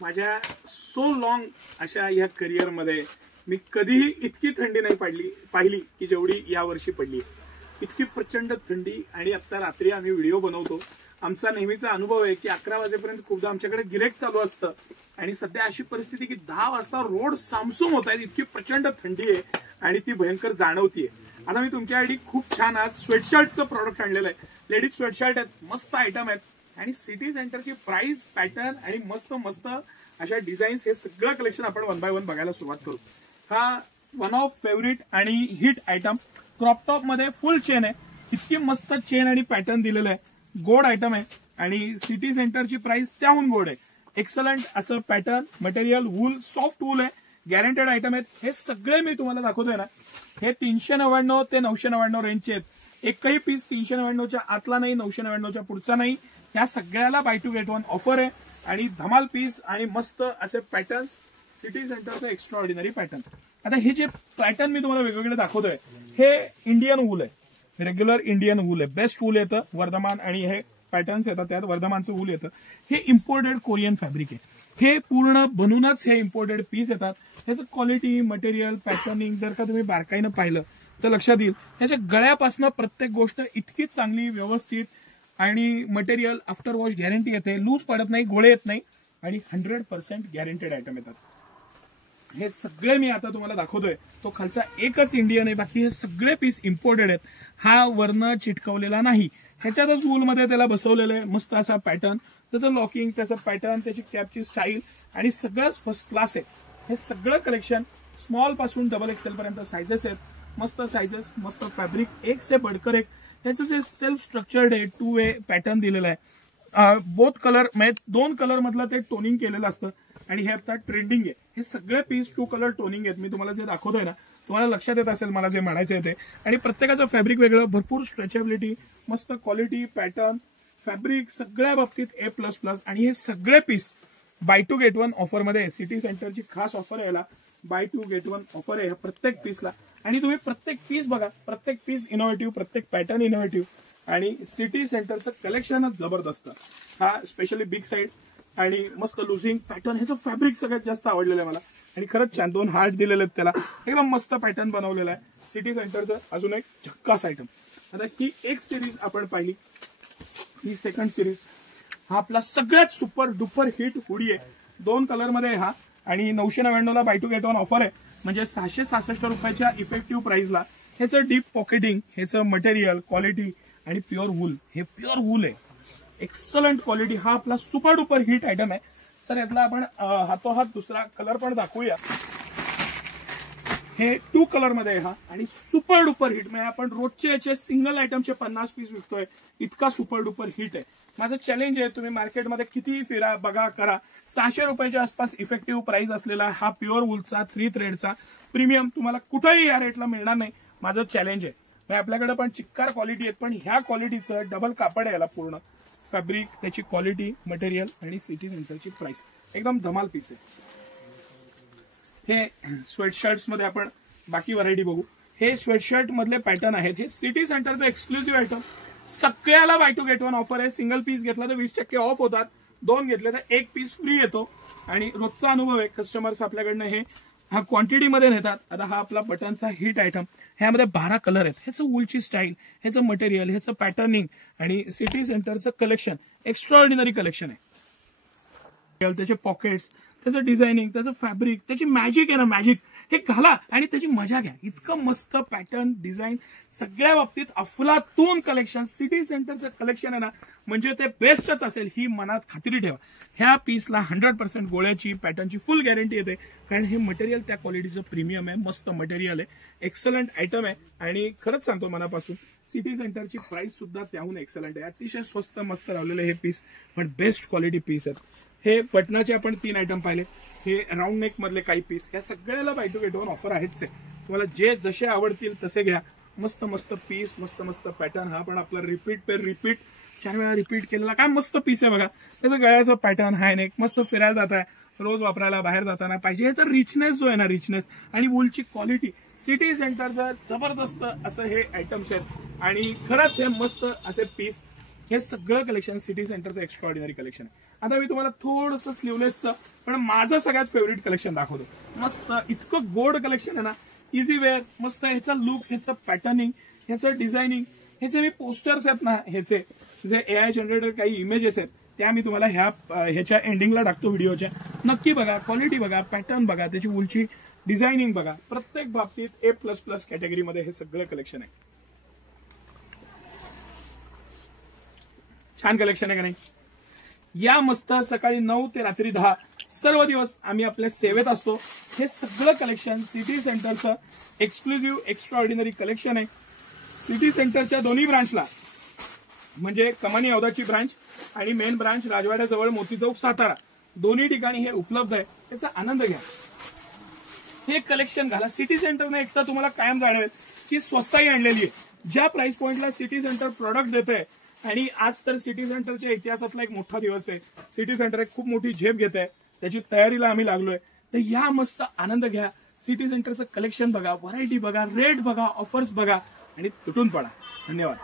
माझ्या so long अशा या करिअरमध्ये मी कधीही इतकी थंडी नाही पाहिली की जेवढी या वर्षी पडली। इतकी प्रचंड थंडी। आणि आता रात्री आम्ही व्हिडिओ बनवतो, आमचा नेहमीचा अनुभव आहे की 11 वाजेपर्यंत खूपदा आमच्याकडे गिरेक चालू असतं आणि सध्या अशी परिस्थिती की 10 वाजता रोड सामसूम होत आहेत, इतकी प्रचंड थंडी आहे आणि ती भयंकर जाणवतीये। आता मी तुमच्यासाठी खूप छान आज स्वेटशर्टचं प्रॉडक्ट आणलेलं आहे। लेडीज स्वेटशर्ट आहेत, मस्त आयटम आहेत आणि सिटी सेंटरची प्राइस, पॅटर्न आणि मस्त मस्त अशा डिझाईन्स हे सगळं कलेक्शन आपण वन बाय वन बघायला सुरुवात करू। हा वन ऑफ फेवरेट आणि हिट आयटम क्रॉप टॉप मध्ये फुल चेन आहे, इतकी मस्त चेन आणि पॅटर्न दिलेलं आहे, गोड आयटम आहे आणि सिटी सेंटरची प्राइस त्याहून गोड आहे। एक्सलंट असं pattern, material wool, soft wool आहे, गॅरंटेड आयटम आहेत। हे सगळे मी तुम्हाला दाखवतोय ना, हे 399 ते 999 रेंजचे आहेत। एकही पीस 399च्या आतला नाही, 999च्या पुढचा नाही। या सगळ्याला buy two get one offer आहे आणि धमाल पीस आणि मस्त असे पॅटर्न्स, सिटी सेंटरचं एक्स्ट्रा ऑर्डिनरी पॅटर्न। आता हे जे पॅटर्न मी तुम्हाला वेगवेगळे दाखवतोय हे इंडियन वूल आहे, रेग्युलर इंडियन वूल आहे, बेस्ट वूल येतं वर्धमान आणि हे पॅटर्न्स येतात त्यात वर्धमानचं वूल येतं। हे इम्पोर्टेड कोरियन फॅब्रिक आहे, हे पूर्ण बनूनच हे इम्पोर्टेड पीस येतात। ह्याचं क्वालिटी, मटेरियल, पॅटर्निंग जर का तुम्ही बारकाईनं पाहिलं तर लक्षात येईल। ह्याच्या गळ्यापासून प्रत्येक गोष्ट इतकी चांगली व्यवस्थित आणि मटेरियल आफ्टर वॉश गॅरंटी येते, लूज पडत नाही, गोळे येत नाही आणि 100% गॅरंटेड आयटम येतात। हे सगळे मी आता तुम्हाला दाखवतोय तो खालचा एकच इंडियन आहे, बाकी हे सगळे पीस इम्पोर्टेड आहेत। हा वर्ण चिटकवलेला नाही, ह्याच्यातच वूलमध्ये त्याला बसवलेलं आहे, मस्त असा पॅटर्न, त्याचं लॉकिंग, त्याचं पॅटर्न, त्याची कॅपची स्टाईल आणि सगळंच फर्स्ट क्लास आहे। हे सगळं कलेक्शन स्मॉल पासून डबल एक्सेल पर्यंत सायझेस आहेत, मस्त सायझेस, मस्त फॅब्रिक, एक से बढ़कर एक। त्याचं जे सेल्फ स्ट्रक्चर्ड आहे, 2 वे पॅटर्न दिलेला आहे, बोथ कलर म्हणजे 2 कलर मधलं ते टोनिंग केलेलं असतं आणि हे आता ट्रेंडिंग आहे। हे सगळे पीस 2 कलर टोनिंग आहेत। मी तुम्हाला जे दाखवतोय ना, तुम्हाला लक्षात येत असेल मला जे म्हणायचं आहे ते, आणि प्रत्येकाचं फॅब्रिक वेगळं, भरपूर स्ट्रेचेबिलिटी, मस्त क्वालिटी, पॅटर्न, फॅब्रिक सगळ्या बाबतीत A++ आणि हे सगळे piece buy two get one offer मध्ये, सिटी सेंटरची खास ऑफर आहे, याला buy two get one offer आहे प्रत्येक पीसला। आणि तुम्ही प्रत्येक पीस बघा, प्रत्येक पीस इनोव्हेटिव्ह, प्रत्येक पॅटर्न इनोव्हेटिव्ह आणि सिटी सेंटरचं कलेक्शनच जबरदस्त। हा स्पेशली बिग साईड आणि मस्त लुझिंग पॅटर्न, ह्याचं फॅब्रिक सगळ्यात जास्त आवडलेलं आहे मला आणि खरंच छान 2 हार्ट दिलेले आहेत त्याला, एकदम मस्त पॅटर्न बनवलेला आहे। सिटी सेंटरचं अजून एक झक्कास आयटम। आता ही एक सिरीज आपण पाहिली, ही सेकंड सिरीज। हा आपला सगळ्यात सुपर डुपर हिट हुडी आहे, 2 कलर मध्ये हा आणि 999ला buy two get one offer आहे, म्हणजे 666 रुपयाच्या इफेक्टिव्ह प्राइसला। ह्याचं डीप पॉकेटिंग, ह्याचं मटेरियल, क्वालिटी आणि प्युअर वूल, हे प्युअर वूल आहे, एक्सलंट क्वालिटी। हा आपला सुपर डुपर हिट आयटम आहे। सर यातला आपण हातोहात दुसरा कलर पण दाखवूया। हे 2 कलर मध्ये आहे हा आणि सुपर डुपर हिट, म्हणजे आपण रोजचे याचे सिंगल आयटमचे 50 पीस विकतोय, इतका सुपर डुपर हिट आहे। माझं चॅलेंज आहे, तुम्ही मार्केटमध्ये कितीही फिरा, बघा, करा, 600 रुपयाच्या आसपास इफेक्टिव्ह प्राइस असलेला हा प्युअर वूलचा 3 थ्रेडचा प्रीमियम तुम्हाला कुठेही या रेटला मिळणार नाही। माझं चॅलेंज आहे, म्हणजे आपल्याकडे पण चिक्कार क्वालिटी आहेत, पण ह्या क्वालिटीचं डबल कापड आहे याला, पूर्ण फॅब्रिक, त्याची क्वालिटी, मटेरियल आणि सिटी सेंटरची प्राइस, एकदम धमाल पीस आहे। हे स्वेटशर्ट्स मध्ये आपण बाकी व्हरायटी बघू। हे स्वेटशर्ट मधले पॅटर्न आहेत, हे सिटी सेंटरचं एक्सक्लुझिव्ह आयटम, सगळ्याला buy two get one offer आहे। सिंगल पीस घेतला तर 20% ऑफ होतात, 2 घेतले तर 1 पीस फ्री येतो आणि रोजचा अनुभव आहे, कस्टमर्स आपल्याकडनं हे हा क्वांटिटी मध्ये नेतात। आता हा आपला बटनचा हिट आयटम, ह्यामध्ये 12 कलर आहेत, ह्याचं वूलची स्टाईल, ह्याचं मटेरियल, ह्याचं पॅटर्निंग आणि सिटी सेंटरचं कलेक्शन एक्स्ट्रा ऑर्डिनरी कलेक्शन आहे। त्याचे पॉकेट्स, त्याचं डिझायनिंग, त्याचं फॅब्रिक, त्याची मॅजिक आहे ना, मॅजिक, हे घाला आणि त्याची मजा घ्या। इतकं मस्त पॅटर्न, डिझाईन, सगळ्या बाबतीत अफलातून कलेक्शन। सिटी सेंटरचं कलेक्शन आहे ना, म्हणजे ते बेस्टच असेल ही मनात खात्री ठेवा। ह्या पीसला 100% गोळ्याची, पॅटर्नची फुल गॅरंटी येते, कारण हे मटेरियल त्या क्वालिटीचं प्रीमियम आहे, मस्त मटेरियल आहे, एक्सलंट आयटम आहे आणि खरंच सांगतो मनापासून सिटी सेंटरची प्राइस सुद्धा त्याहून एक्सलंट आहे। अतिशय स्वस्त मस्त लावलेले हे पीस, पण बेस्ट क्वालिटी पीस आहेत। हे बटनाचे आपण 3 आयटम पाहिले, हे राऊंड नेक मधले काही पीस, ह्या सगळ्याला buy two get one offer आहेच आहे। तुम्हाला जे जसे आवडतील तसे घ्या, मस्त मस्त पीस, मस्त मस्त पॅटर्न। हा पण आपला रिपीट पे रिपीट 4 वेळा रिपीट केलेला काय मस्त पीस आहे बघा, त्याचं गळ्याचं पॅटर्न, हाय नेक, मस्त फिरायला जात आहे, रोज वापरायला बाहेर जाताना पाहिजे, याचा रिचनेस जो आहे ना, रिचनेस आणि वूलची क्वालिटी, सिटी सेंटरचं जबरदस्त असं हे आयटम्स आहेत आणि खरंच हे मस्त असे पीस, हे सगळं कलेक्शन सिटी सेंटरचं एक्स्ट्रा ऑर्डिनरी कलेक्शन आहे। आता मी तुम्हाला थोडंसं स्लीवलेसचं पण माझं सगळ्यात फेवरेट कलेक्शन दाखवतो. मस्त इतकं गोड कलेक्शन आहे ना, इझी वेअर, मस्त ह्याचा लुक, ह्याचं पॅटर्निंग, ह्याचं डिझायनिंग, ह्याचे मी पोस्टर्स आहेत ना, ह्याचे जे AI जनरेटेड काही इमेजेस आहेत त्या मी तुम्हाला ह्याच्या एंडिंगला टाकतो व्हिडिओच्या. नक्की बघा, क्वालिटी बघा, पॅटर्न बघा, त्याची वूलची डिझायनिंग बघा. प्रत्येक बाबतीत A++ कॅटेगरीमध्ये हे सगळं कलेक्शन आहे. छान कलेक्शन आहे का नाही? या मस्त सकाळी 9 ते रात्री 10 सर्व दिवस आम्ही आपल्या सेवेत असतो. हे सगळं कलेक्शन सिटी सेंटरचं एक्सक्लुझिव्ह एक्स्ट्रा ऑर्डिनरी कलेक्शन आहे. सिटी सेंटरच्या दोन्ही ब्रांचला म्हणजे कमानी औदाची ब्रांच आणि मेन ब्रांच राजवाड्याजवळ मोती चौक सातारा दोन्ही ठिकाणी हे उपलब्ध आहे. त्याचा आनंद घ्या, हे कलेक्शन घाला. सिटी सेंटरने एकदा तुम्हाला कायम जाणवेल की स्वस्ताई आणलेली आहे. ज्या प्राइस पॉइंटला सिटी सेंटर प्रॉडक्ट देत आहे आणि आज तर सिटी सेंटरच्या इतिहासातला एक मोठा दिवस आहे. सिटी सेंटर एक खूप मोठी झेप घेत आहे, त्याची तयारीला आम्ही लागलोय. तर या मस्त आनंद घ्या. सिटी सेंटरचं कलेक्शन बघा, व्हरायटी बघा, रेट बघा, ऑफर्स बघा आणि तुटून पडा. धन्यवाद.